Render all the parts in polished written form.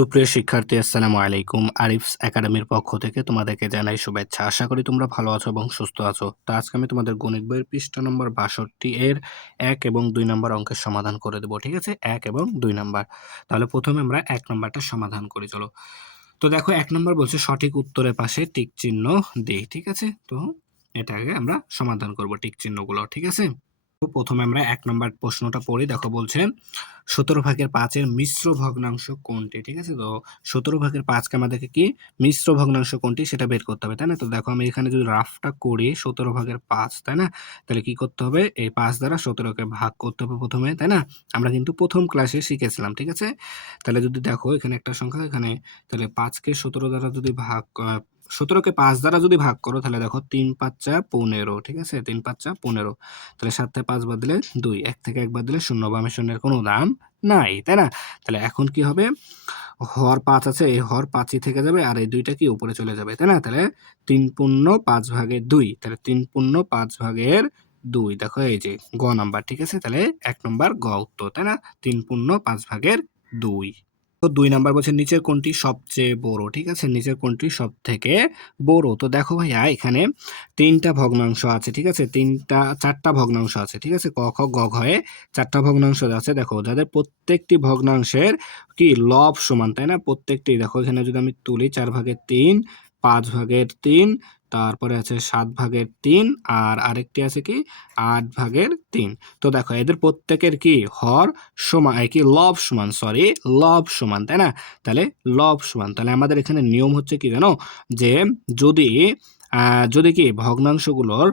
সুপ্রিয় শিক্ষার্থী, আসসালামু আলাইকুম। আরিফস একাডেমির পক্ষ থেকে তোমাদেরকে জানাই শুভেচ্ছা। আশা করি তোমরা ভালো আছো এবং সুস্থ আছো। তো আজকে আমি তোমাদের গণিত বইয়ের পৃষ্ঠা নম্বর ৬২ এর ১ এবং ২ নম্বর অঙ্কের সমাধান করে দেব। ঠিক আছে? ১ এবং ২ নাম্বার। তাহলে প্রথমে আমরা ১ নাম্বারটা সমাধান করি চলো। তো দেখো ১ নাম্বার বলছে সঠিক উত্তরের পাশে টিক চিহ্ন দেই। ঠিক আছে? তো এটা আগে আমরা সমাধান করব টিক চিহ্নগুলো। ঠিক আছে? তো প্রথমে আমরা ১ নাম্বার প্রশ্নটা পড়ি। দেখো বলছে ১৭/৫ এর মিশ্র ভগ্নাংশ কোনটি? ঠিক আছে? তো ১৭/৫ কে আমাদেরকে কি মিশ্র ভগ্নাংশ কোনটি সেটা বের করতে হবে, তাই না? তো দেখো আমি এখানে যদি রাফটা করি ১৭/৫, তাই না? তাহলে কি করতে হবে? এই ৫ দ্বারা ১৭ কে ভাগ করতে হবে প্রথমে, তাই না? আমরা কিন্তু প্রথম ক্লাসে শিখেছিলাম, ঠিক আছে? তাহলে যদি দেখো এখানে একটা সংখ্যা এখানে তাহলে ৫ কে ১৭ দ্বারা যদি ১৭ কে ৫ দ্বারা যদি ভাগ করো তাহলে দেখো ৩×৫ = ১৫, ঠিক আছে? ৩×৫ = ১৫। তাহলে ৭ থেকে ৫ বাদ দিলে ২, ১ থেকে ১ বাদ দিলে ০, বামে শূন্যের কোনো দাম নাই, তাই না? তাহলে এখন কি হবে? হর ৫ আছে, এই হর ৫ই থেকে যাবে আর এই ২টা কি উপরে চলে যাবে, তাই না? তাহলে ৩×৫/২, তাহলে ৩×৫/২ দেখো এই যে গ নাম্বার, ঠিক আছে? তাহলে ১ নম্বর গ উত্তর, তাই না? ৩×৫/২। তো ২ নাম্বার বলছে নিচের কোনটি সবচেয়ে বড়? ঠিক আছে? নিচের কোনটি সবথেকে বড়? তো দেখো ভাইয়া এখানে ৩ টা ভগ্নাংশ আছে, ঠিক আছে? ৪ টা ভগ্নাংশ আছে, ঠিক আছে? ক, খ, গ, ঘ এ ৪ টা ভগ্নাংশ আছে। দেখো যাদের প্রত্যেকটি ভগ্নাংশের কি লব সমান, তাই না? প্রত্যেকটি দেখো এখানে যদি আমি তুলি 4/3, 5/3, তারপরে আছে 7/3 আর আরেকটি আছে কি 8/3। তো দেখো এদের প্রত্যেকের কি হর সমান, কি লব সমান, সরি লব সমান, তাই না? তাহলে লব সমান, তাহলে আমাদের এখানে নিয়ম হচ্ছে কি জানো, যে যদি যদি কি ভগ্নাংশগুলোর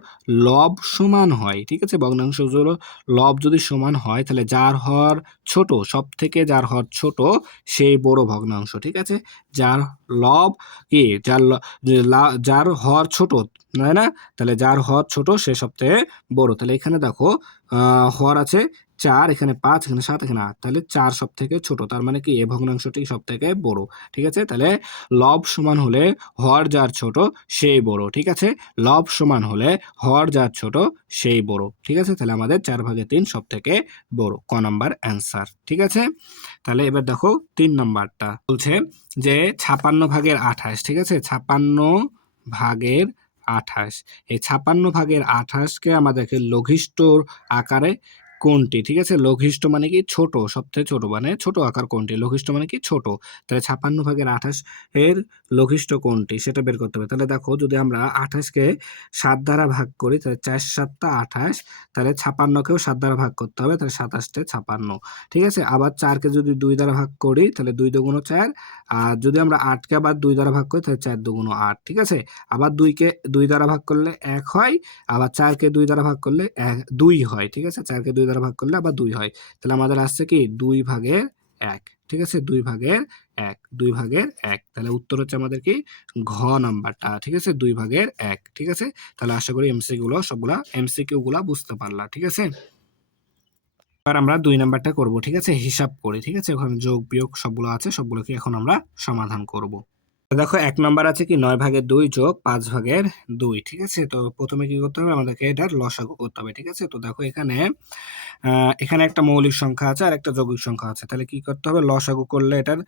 লব সমান হয়, ঠিক আছে? ভগ্নাংশগুলো লব যদি সমান হয় তাহলে যার হর ছোট, সব থেকে যার হর ছোট সেই বড় ভগ্নাংশ, ঠিক আছে? যার লব কি যার হর ছোট, তাই না? তাহলে যার হর ছোট সে সবথেকে বড়। তাহলে এখানে দেখো হর আছে ৪, এখানে ৫, এখানে ৭, এখানে ৮, তাহলে ৪ সবথেকে ছোট, তার মানে কি এই ভগ্নাংশটি সবথেকে বড়, ঠিক আছে? তাহলে লব সমান হলে হর যার ছোট সেই বড়, ঠিক আছে? লব সমান হলে হর যার ছোট সেই বড়, ঠিক আছে? তাহলে আমাদের 4/3 সবথেকে বড়, ক নাম্বার অ্যান্সার, ঠিক আছে? তাহলে এবার দেখো ৩ নাম্বারটা বলছে যে ৫৬/২৮, ঠিক আছে? ৫৬/২৮, এই ৫৬/২৮ কে আমাদেরকে লঘিষ্ঠর আকারে কোনটি, ঠিক আছে? লঘিষ্ঠ মানে কি ছোট, সবথেকে ছোট মানে ছোট আকার কোনটি, লঘিষ্ঠ মানে কি ছোট। তাহলে ৫৬/২৮ এর লঘিষ্ঠ কোনটি সেটা বের করতে হবে। তাহলে দেখো যদি আমরা ২৮ কে ৭ দ্বারা ভাগ করি তাহলে ৪ ৭ ২৮, তাহলে ৫৬ কেও ৭ দ্বারা ভাগ করতে হবে, তাহলে ২৭ ৫৬, ঠিক আছে? আবার ৪ কে যদি ২ দ্বারা ভাগ করি তাহলে ২ × ৪, আর যদি আমরা ৮ কে আবার ২ দ্বারা ভাগ করি তাহলে ৪ × ৮, ঠিক আছে? আবার ২ কে ২ দ্বারা ভাগ করলে ১ হয়, আবার ৪ কে ২ দ্বারা ভাগ করলে ২ হয়, ঠিক আছে? ৪ কে ২ দ্বারা ভাগ করলে আবার ২ হয়। তাহলে আমাদের আসছে কি ২/১, ঠিক আছে? ২/১, ২/১, তাহলে উত্তর হচ্ছে আমাদের কি ঘ নাম্বারটা, ঠিক আছে? ২/১, ঠিক আছে? তাহলে আশা করি এমসিকিউ গুলা বুঝতে পারলা, ঠিক আছে? এবার আমরা ২ নাম্বারটা করব, ঠিক আছে? হিসাব করে, ঠিক আছে? ওখানে যোগ বিয়োগ সবগুলো আছে, সবগুলোকে এখন আমরা সমাধান করব। দেখো ১ নাম্বার আছে কি ৯/২ যোগ ৫/২, ঠিক আছে? তো প্রথমে কি করতে হবে? আমাদেরকে এটার লসাগু করতে হবে, ঠিক আছে? তো দেখো এখানে একটা মৌলিক সংখ্যা আছে আর একটা যৌগিক সংখ্যা আছে। তাহলে কি করতে হবে? লসাগু করলে এটার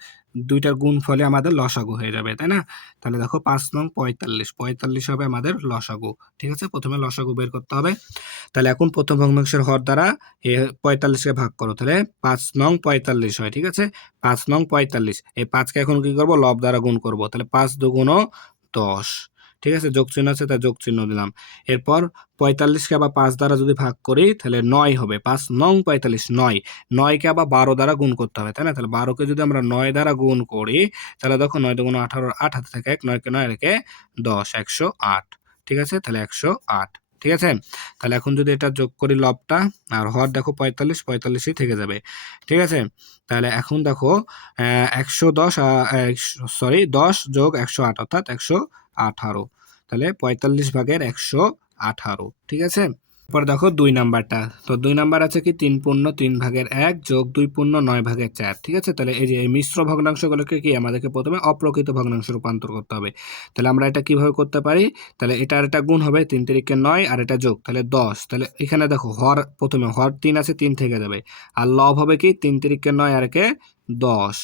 ২ টার গুণফলে আমাদের লসাগু হয়ে যাবে, তাই না? তাহলে দেখো ৫ নং ৪৫, ৪৫ হবে আমাদের লসাগু, ঠিক আছে? প্রথমে লসাগু বের করতে হবে। তাহলে এখন প্রথম ভগ্নাংশের হর দ্বারা ৪৫ কে ভাগ করো, তাহলে ৫ নং ৪৫ হয়, ঠিক আছে? ৫ নং ৪৫, এই ৫ কে এখন কি করব? লব দ্বারা গুণ করব, তাহলে ৫ দুগুণ ১০, ঠিক আছে? যোগ চিহ্ন আছে তাই যোগ চিহ্ন দিলাম। এরপর ৪৫ কে আবার ৫ দ্বারা যদি ভাগ করি তাহলে ৯ হবে, ৫ নং ৪৫, ৯, ৯ কে আবার ১২ দ্বারা গুণ করতে হবে, তাই না? তাহলে ১২ কে যদি আমরা ৯ দ্বারা গুণ করি তাহলে দেখো ৯ দুগুণ ১৮, ৮ হাতে থাকে ১, ৯ কে ৯ রেখে ১০, ১০৮, ঠিক আছে? তাহলে ১০৮, ঠিক আছে? তাহলে এখন যদি এটা যোগ করি লবটা আর হর দেখো ৪৫, ৪৫ই থেকে যাবে, ঠিক আছে? তাহলে এখন দেখো ১১০ সরি ১০ যোগ ১০৮ অর্থাৎ ১১৮, তাহলে ৪৫/১১৮, ঠিক আছে? এরপর দেখো ২ নাম্বারটা। তো ২ নাম্বার আছে কি ৩/৩/১ যোগ ২/৯/৪, ঠিক আছে? তাহলে এই যে এই মিশ্র ভগ্নাংশগুলোকে কি আমাদেরকে প্রথমে অপ্রকৃত ভগ্নাংশে রূপান্তর করতে হবে। তাহলে আমরা এটা কিভাবে করতে পারি? তাহলে এটার একটা গুণ হবে ৩ তিরিকে ৯ আর এটা যোগ, তাহলে ১০। তাহলে এখানে দেখো প্রথমে হর ৩ আছে, ৩ থেকে যাবে। আর লব হবে কি ৩ তিরিকে ৯ আর একে ১০,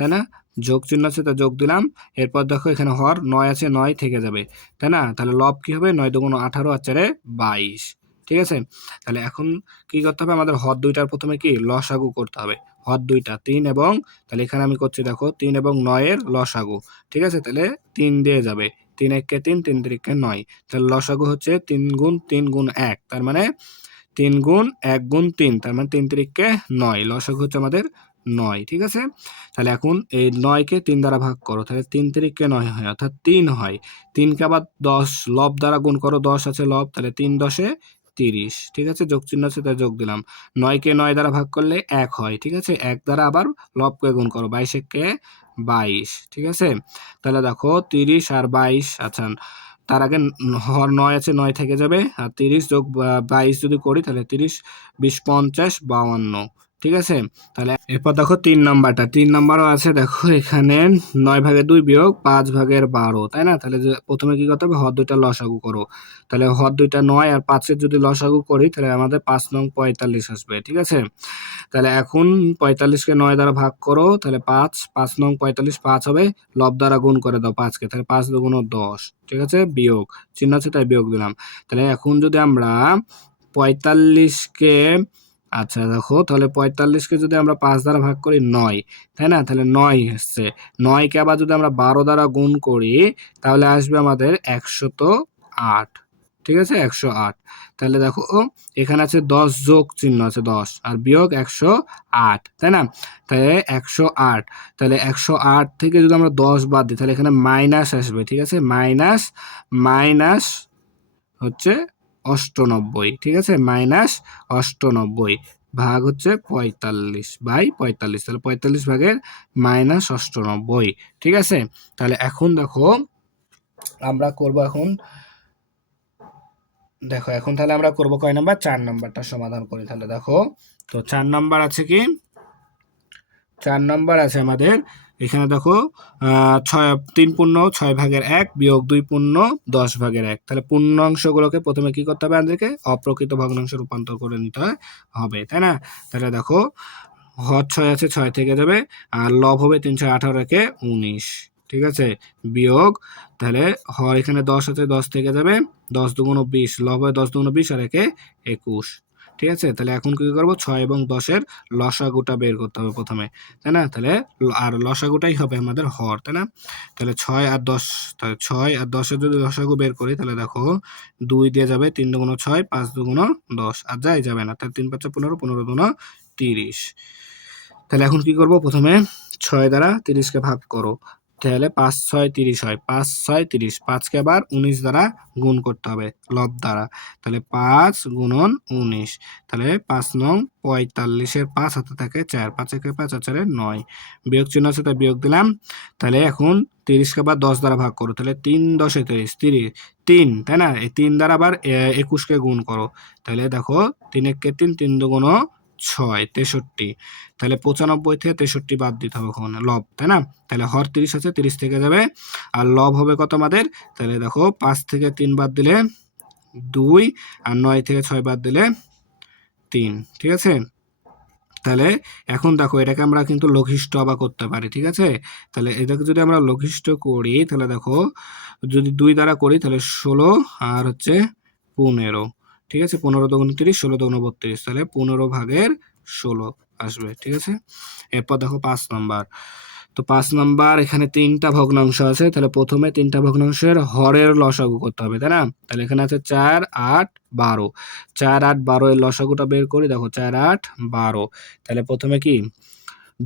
তাই না? যোগ চিহ্ন আছে, তা যোগ দিলাম। এরপর দেখো এখানে হর 9 আছে, 9 থেকে যাবে, তাই না? তাহলে লব কি হবে? 9 দুগুণ 18 আর 4 22। ঠিক আছে? তাহলে এখন কি করতে হবে? আমাদের হর দুইটার প্রথমে কি লসাগু করতে হবে। হর দুইটা 3 এবং, তাহলে এখানে আমি করছি দেখো 3 এবং 9 এর লসাগু। ঠিক আছে? তাহলে 3 দিয়ে যাবে, 3 একে 3, 3 তিরিকে 9। তাহলে লসাগু হচ্ছে 3 গুণ 3 গুণ 1, তার মানে 3 গুণ 1 গুণ 3, তার মানে 3 তিরিকে 9। লসাগু হচ্ছে আমাদের 9। ঠিক আছে? তাহলে এখন এই 9 কে 3 দ্বারা ভাগ করো, তাহলে 3 তিরিকে 9 হয়, অর্থাৎ 3 হয়। 3 কে আবার 10 লব দ্বারা গুণ করো, 10 আছে লব, তাহলে 3 10 এ 30। ঠিক আছে? যোগ চিহ্ন আছে, তাই যোগ দিলাম। 9 কে 9 দ্বারা ভাগ করলে 1 হয়। ঠিক আছে? 1 দ্বারা আবার লবকে গুণ করো, 22 একে 22। ঠিক আছে? তাহলে দেখো 30 আর 22, আচ্ছা তার আগে হর 9 আছে, 9 থেকে যাবে, আর 30 যোগ 22 যদি করি, তাহলে 30 20 50 52। ঠিক আছে? তাহলে এরপর দেখো 3 নাম্বারটা, 3 নাম্বারও আছে দেখো এখানে 9 ভাগের 2 বিয়োগ 5 ভাগের 12, তাই না? তাহলে প্রথমে কি করতে হবে? হর দুইটা লসাগু করো। তাহলে হর দুইটা 9 আর 5 এর যদি লসাগু করি, তাহলে আমাদের 5 নং 45 আসবে। ঠিক আছে? তাহলে এখন 45 কে 9 দ্বারা ভাগ করো, তাহলে 5 নং 45 5 হবে, লব দ্বারা গুণ করে দাও 5 কে, তাহলে 5 দুগুণ 10। ঠিক আছে? বিয়োগ চিহ্ন আছে, তাই বিয়োগ দিলাম। তাহলে এখন যদি আমরা 45 কে, আচ্ছা দেখো, তাহলে 45 কে যদি আমরা 5 দ্বারা ভাগ করি 9, তাই না? তাহলে 9 আসছে। 9 কে আবার যদি আমরা 12 দ্বারা গুণ করি, তাহলে আসবে আমাদের 108। ঠিক আছে? 108। তাহলে দেখো এখানে আছে 10 যোগ চিহ্ন আছে 10, আর বিয়োগ 108, তাই না? তাহলে 108, তাহলে 108 থেকে যদি আমরা 10 বাদ দিই, তাহলে এখানে মাইনাস আসবে। ঠিক আছে? মাইনাস মাইনাস হচ্ছে 98। ঠিক আছে? মাইনাস 98 ভাগ হচ্ছে 45/45, তাহলে 45 ভাগের মাইনাস 98। ঠিক আছে? তাহলে এখন দেখো আমরা করব, এখন দেখো এখন তাহলে আমরা করব কয় নাম্বার? 4 নাম্বারটা সমাধান করি। তাহলে দেখো, তো 4 নাম্বার আছে কি? 4 নাম্বার আছে আমাদের এখানে দেখো 3 পূর্ণ 6 ভাগের 1 বিয়োগ 2 পূর্ণ 10 ভাগের 1। তাহলে পূর্ণাংশগুলোকে প্রথমে কি করতে হবে? আমাদেরকে অপ্রকৃত ভগ্নাংশে রূপান্তর করে নিতে হবে, তাই না? তাহলে দেখো হর 6 আছে, 6 থেকে যাবে, আর লব হবে 318 কে 19। ঠিক আছে? বিয়োগ, তাহলে হর এখানে 10 আছে, 10 থেকে যাবে, 10 দুগুণ 20, লব হয় 10 দুগুণ 20 আর একে 21। ঠিক আছে? তাহলে এখন কি করব? 6 এবং 10 এর লসাগুটা বের করতে হবে প্রথমে, তাই না? তাহলে আর লসাগুটাই হবে আমাদের হর, তাই না? তাহলে 6 আর 10, তাহলে 6 আর 10 এর যদি লসাগু বের করি, তাহলে দেখো 2 দিয়ে যাবে, 3 দুগুণ 6, 5 দুগুণ 10, আর যাই যাবে না, তাহলে 3 5 15, 15 দুগুণ 30। তাহলে এখন কি করব? প্রথমে 6 দ্বারা 30 কে ভাগ করো, তাহলে 5 6 30 হয়, 5 6 30, 5 কে আবার 19 দ্বারা গুণ করতে হবে লব দ্বারা, তাহলে 5 গুণন 19, তাহলে 5 নং 45 এর 5 হাতে থাকে 4, 5 একে 5 আর 4 এ 9, বিয়োগ চিহ্ন আছে, তাই বিয়োগ দিলাম। তাহলে এখন 30 কে আবার 10 দ্বারা ভাগ করো, তাহলে 3 10 এ 30, 3, তাই না? এই 3 দ্বারা আবার 21 কে গুণ করো, তাহলে দেখো 3 একে 3, 3 দুগুণ 6, 63। তাহলে 95 থেকে 63 বাদ দিতে হবে ওখানে লব, তাই না? তাহলে হর 30 আছে, 30 থেকে যাবে, আর লব হবে কত আমাদের? তাহলে দেখো 5 থেকে 3 বাদ দিলে 2, আর 9 থেকে 6 বাদ দিলে 3। ঠিক আছে? তাহলে এখন দেখো এটাকে আমরা কিন্তু লঘিষ্ঠ আবার করতে পারি। ঠিক আছে? তাহলে এটাকে যদি আমরা লঘিষ্ঠ করি, তাহলে দেখো যদি 2 দ্বারা করি, তাহলে 16 আর হচ্ছে 15। ঠিক আছে? 15 দুগুণ 30, 16 দুগুণ 32, তাহলে 15 ভাগের 16 আসবে। ঠিক আছে? এরপর দেখো 5 নাম্বার। তো 5 নাম্বার এখানে 3টা ভগ্নাংশ আছে, তাহলে প্রথমে 3টা ভগ্নাংশের হরের লসাগু করতে হবে, তাই না? তাহলে এখানে আছে 4 8 12, 4 8 12 এর লসাগুটা বের করি, দেখো 4 8 12, তাহলে প্রথমে কি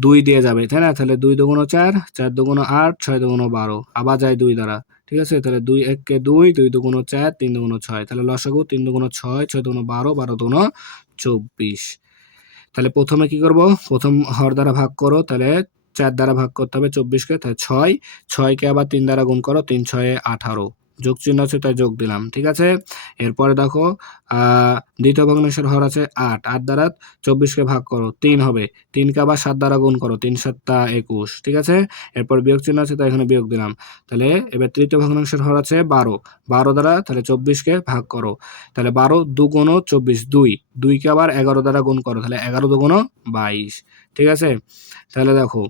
2 দিয়ে যাবে, তাই না? তাহলে 2 দুগুণ 4, 4 দুগুণ 8, 6 দুগুণ 12, আবার যায় 2 দ্বারা। ঠিক আছে? তাহলে 2 একে 2, 2 দুগুণ 4, 3 দুগুণ 6, তাহলে লসাগু 3 দুগুণ 6, 6 দুগুণ 12, 12 দুগুণ 24। তাহলে প্রথমে কি করব? প্রথম হর দ্বারা ভাগ করো, তাহলে 4 দ্বারা ভাগ করতে হবে 24 কে, তাহলে 6, 6 কে আবার 3 দ্বারা গুণ করো, 3 6 এ 18, যোগ চিহ্ন আছে, তাই যোগ দিলাম। ঠিক আছে? এরপরে দেখো দ্বিতীয় ভগ্নাংশের হর আছে 8, 8 দ্বারা 24 কে ভাগ করো, 3 হবে, 3 কে আবার 7 দ্বারা গুণ করো, 3 7 21। ঠিক আছে? এরপর বিয়োগ চিহ্ন আছে, তাই এখানে বিয়োগ দিলাম। তাহলে এবার তৃতীয় ভগ্নাংশের হর আছে 12, 12 দ্বারা তাহলে 24 কে ভাগ করো, তাহলে 12 দুগুণ 24, 2, 2 কে আবার 11 দ্বারা গুণ করো, তাহলে 11 দুগুণ 22। ঠিক আছে? তাহলে দেখো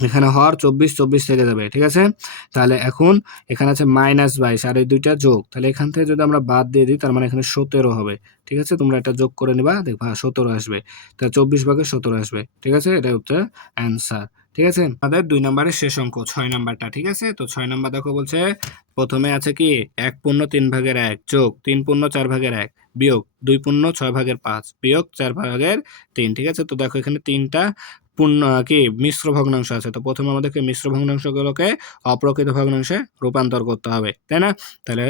এখানে হর 24 24 থেকে যাবে, ঠিক আছে। তাহলে এখন এখানে আছে -22 আর এই দুইটা যোগ, তাহলে এখান থেকে যদি আমরা বাদ দিয়ে দিই তার মানে এখানে 17 হবে, ঠিক আছে। তোমরা এটা যোগ করে নিবা, দেখবা 17 আসবে। তাহলে 24 ভাগে 17 আসবে, ঠিক আছে। এটা হচ্ছে অ্যান্সার, ঠিক আছে। আমাদের 2 নম্বরের শেষ অঙ্ক 6 নাম্বারটা, ঠিক আছে। তো 6 নাম্বার দেখো বলছে প্রথমে আছে কি 1 পূর্ণ 3 ভাগের 1 যোগ 3 পূর্ণ 4 ভাগের 1 বিয়োগ 2 পূর্ণ 6 ভাগের 5 বিয়োগ 4 ভাগের 3, ঠিক আছে। তো দেখো এখানে তিনটা পূর্ণ কি মিশ্র ভগ্নাংশ আছে, তো প্রথমে আমাদেরকে মিশ্র ভগ্নাংশগুলোকে অপ্রকৃত ভগ্নাংশে রূপান্তর করতে হবে, তাই না। তাহলে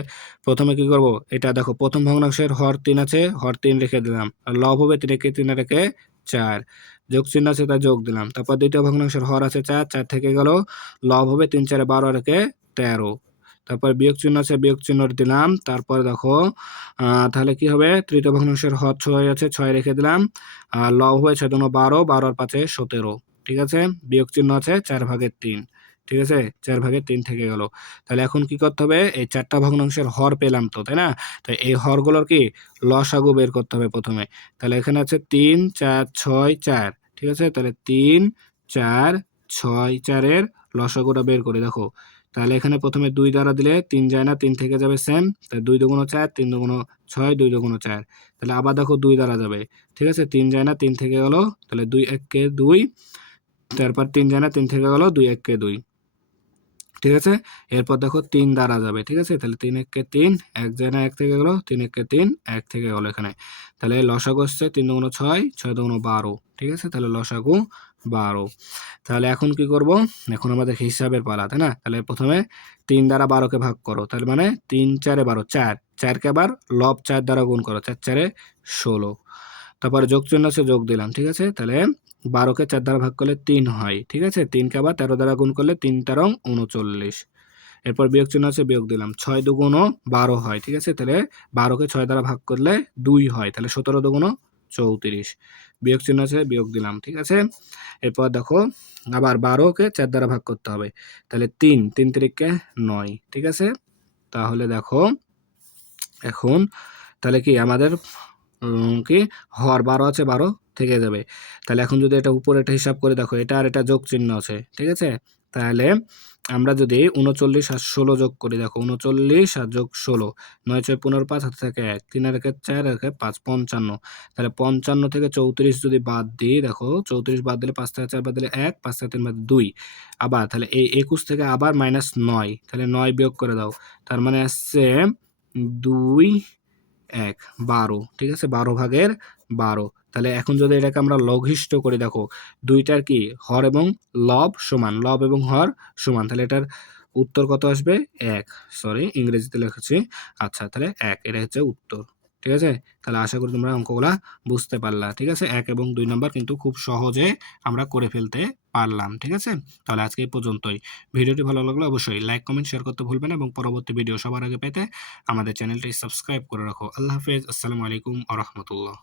প্রথমে কি করব, এটা দেখো প্রথম ভগ্নাংশের হর 3 আছে, হর 3 রেখে দিলাম, আর লব হবে 3 কে 3 রেখে 4, যোগ চিহ্ন আছে তাই যোগ দিলাম। তারপর দ্বিতীয় ভগ্নাংশের হর আছে 4, 4 থেকে গেল, লব হবে 3 4 12 রেখে 13, তারপর বিয়োগ চিহ্ন আছে বিয়োগ চিহ্ন দিলাম। তারপর দেখো তাহলে কি হবে, তৃতীয় ভগ্নাংশের হর 6 আছে 6 রেখে দিলাম, আর লব হবে 6 দুগুণ 12, 12 আর 5 17, ঠিক আছে। বিয়োগ চিহ্ন আছে 4 ভাগের 3, ঠিক আছে, 4 ভাগের 3 থেকে গেল। তাহলে এখন কি করতে হবে, এই চারটা ভগ্নাংশের হর পেলাম তো, তাই না। তো এই হরগুলোর কি লসাগু বের করতে হবে প্রথমে। তাহলে এখানে আছে 3 4 6 4, ঠিক আছে। তাহলে 3 4 6 4 এর লসাগুটা বের করি, দেখো। তাহলে এখানে প্রথমে 2 দ্বারা দিলে 3 যায় না, 3 থেকে যাবে সেম, তাহলে 2 দুগুণ 4 3 দুগুণ 6 2 দুগুণ 4, তাহলে আবার দেখো 2 দ্বারা যাবে, ঠিক আছে। 3 যায় না, 3 থেকে গেল, তাহলে 2 1 কে 2, তারপর 3 যায় না, 3 থেকে গেল, 2 1 কে 2, ঠিক আছে। এরপর দেখো 3 দ্বারা যাবে, ঠিক আছে। তাহলে 3 1 কে 3, 1 যায় না, 1 থেকে গেল, 3 1 কে 3, 1 থেকে গেল এখানে। তাহলে লসাগু হচ্ছে 3 দুগুণ 6 6 দুগুণ 12, ঠিক আছে। তাহলে লসাগু 12। তাহলে এখন কি করব, এখন আমাদের হিসাবের পালা, তাই না। তাহলে প্রথমে 3 দ্বারা 12কে ভাগ করো, তার মানে 3 4 12, 4 4কে আবার লব 4 দ্বারা গুণ করো, 4 4 16, তারপরে যোগ চিহ্ন আছে যোগ দিলাম, ঠিক আছে। তাহলে 12কে 4 দ্বারা ভাগ করলে 3 হয়, ঠিক আছে। 3কে আবার 13 দ্বারা গুণ করলে 3 তেরং 39, এরপর বিয়োগ চিহ্ন আছে বিয়োগ দিলাম, 6 দুগুণ 12 হয়, ঠিক আছে। তাহলে 12কে 6 দ্বারা ভাগ করলে 2 হয়, তাহলে 17 দুগুণ 34, বিয়োগ চিহ্ন আছে বিয়োগ দিলাম, ঠিক আছে। এরপর দেখো আবার 12কে 4 দ্বারা ভাগ করতে হবে, তাহলে 3 3 তিরিকে 9, ঠিক আছে। তাহলে দেখো এখন তাহলে কি আমাদের কি হর 12 আছে, 12 থেকে যাবে। তাহলে এখন যদি এটা উপরে এটা হিসাব করে দেখো, এটা আর এটা যোগ চিহ্ন আছে, ঠিক আছে। তাহলে আমরা যদি 39 আর 16 যোগ করি, দেখো 39 আর যোগ 16, 9 6 15 5 হাতে থাকে 1, 3 আর 1 4 আর 1 5 55, তাহলে 55 থেকে 34 যদি বাদ দিই, দেখো 34 বাদ দিলে 5 থেকে 4 বাদ দিলে 1, 5 থেকে 3 বাদ 2, আবার তাহলে এই 21 থেকে আবার -9, তাহলে 9 বিয়োগ করে দাও, তার মানে আসছে 2 1 12, ঠিক আছে। 12 ভাগের 12। তাহলে এখন যদি এটাকে আমরা লঘিষ্ঠ করি, দেখো দুইটার কি হর এবং লব সমান, লব এবং হর সমান, তাহলে এটার উত্তর কত আসবে 1, সরি ইংরেজিতে লিখেছি, আচ্ছা তাহলে 1, এটা হচ্ছে উত্তর, ঠিক আছে। তাহলে আশা করি তোমরা অঙ্কগুলা বুঝতে পারলা, ঠিক আছে। 1 এবং 2 নাম্বার কিন্তু খুব সহজে আমরা করে ফেলতে পারলাম, ঠিক আছে। তাহলে আজকে এই পর্যন্তই। ভিডিওটি ভালো লাগলে অবশ্যই লাইক কমেন্ট শেয়ার করতে ভুলবেন এবং পরবর্তী ভিডিও সবার আগে পেতে আমাদের চ্যানেলটি সাবস্ক্রাইব করে রাখো। আল্লাহ হাফেজ, আসসালামু আলাইকুম ওয়া রাহমাতুল্লাহ।